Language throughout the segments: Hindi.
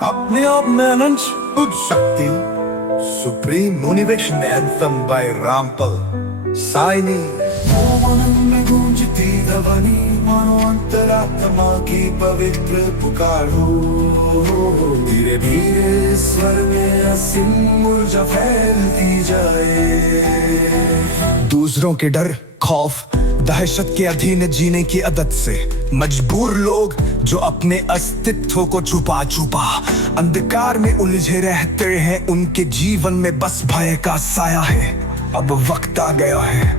अपने आप में Anant Buddh Shakti supreme motivation anthem by Rampal Saini मन में गूंजती ध्वनि मानो अंतरात्मा की पवित्र पुकार हो। धीरे धीरे स्वर में असीम ऊर्जा फैलती जाए। दूसरों के डर खौफ दहशत के अधीन जीने की आदत से मजबूर लोग जो अपने अस्तित्व को छुपा छुपा अंधकार में उलझे रहते हैं, उनके जीवन में बस भय का साया है। अब वक्त आ गया है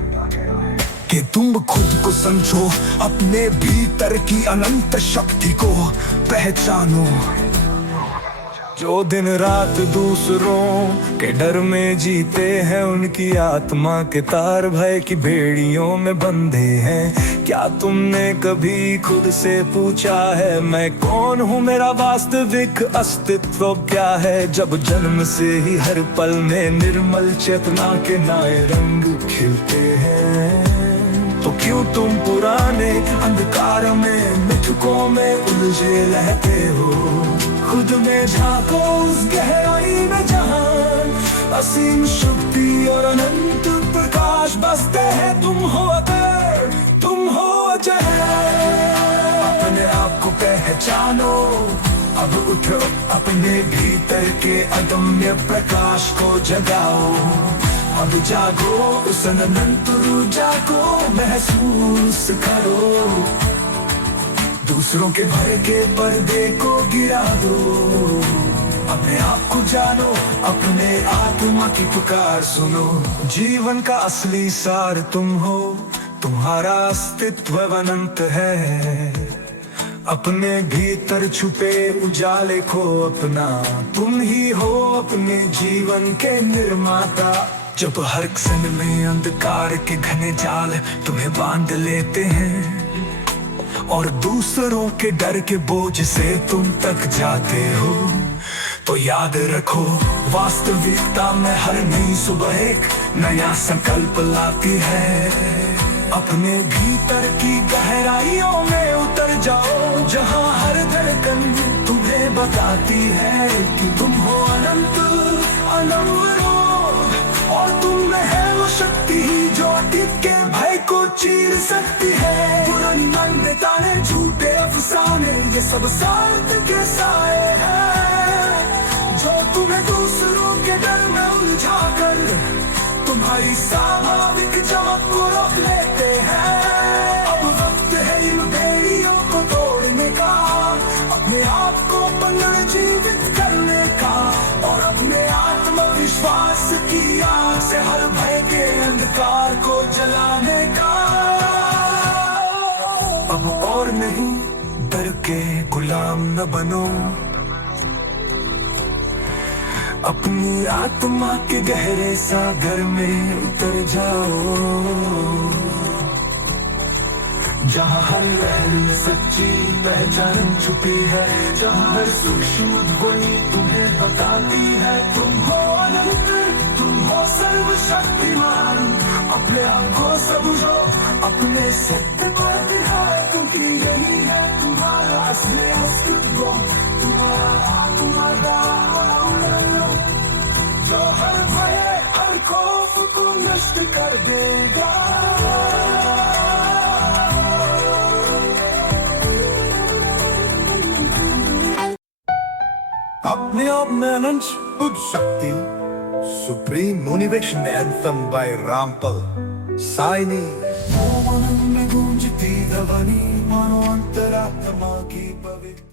कि तुम खुद को समझो, अपने भीतर की अनंत शक्ति को पहचानो। जो दिन रात दूसरों के डर में जीते हैं, उनकी आत्मा के तार भय की बेड़ियों में बंधे हैं। क्या तुमने कभी खुद से पूछा है, मैं कौन हूँ, मेरा वास्तविक अस्तित्व क्या है? जब जन्म से ही हर पल में निर्मल चेतना के नए रंग खिलते हैं, तो क्यों तुम पुराने अंधकार में मिथकों में उलझे रहते हो? खुद में झांको उस गहराई में जहां असीम शक्ति और अनंत प्रकाश बसते हैं। तुम हो अगर तुम हो अजय, अपने आप को पहचानो। अब उठो, अपने भीतर के अदम्य प्रकाश को जगाओ। अब जागो, उस अनंत ऊर्जा को महसूस करो। दूसरों के भय के पर्दे को गिरा दो। अपने आप को जानो, अपने आत्मा की पुकार सुनो। जीवन का असली सार तुम हो, तुम्हारा अस्तित्व अनंत है। अपने भीतर छुपे उजाले को अपना, तुम ही हो अपने जीवन के निर्माता। जब हर क्षण में अंधकार के घने जाल तुम्हें बांध लेते हैं और दूसरों के डर के बोझ से तुम तक जाते हो, तो याद रखो, वास्तविकता में हर नई सुबह एक नया संकल्प लाती है। अपने भीतर की गहराइयों में उतर जाओ, जहां हर धड़कन तुम्हें बताती है कि तुम हो अनंत अनवर हो। और तुम में है वो शक्ति जो अतीत के भय को चीर सकती है। पुरानी मान्यताएं, झूठे अफसाने, ये सब साथ के साए हैं जो तुम्हें दूसरों के डर में उलझा कर तुम्हारी स्वाभाविक चमक को रोक लेते हैं। अब वक्त है इन बेड़ियों को तोड़ने का, अपने आप को पुनर्जीवित करने का और अपने आत्मविश्वास की आग से हर भय के अंधकार को जलाने का। अब और नहीं, डर के गुलाम न बनो। अपनी आत्मा के गहरे सागर में उतर जाओ, जहाँ हर लहर सच्ची पहचान छुपी है, जहाँ हर सूक्ष्म ध्वनि तुम्हें बताती है तुम हो अनंत, तुम हो सर्वशक्तिमान। अपने आप को समझो, अपने सत्य पर ध्यान, क्योंकि यही है तुम्हारा असली अस्तित्व, तुम्हारा जो हर भय हर खौफ को नष्ट कर देगा। अपने आप में Anant Buddh Shakti supreme motivation anthem by Rampal Saini मन में गूंजती ध्वनि मानो अंतरात्मा की पवित्र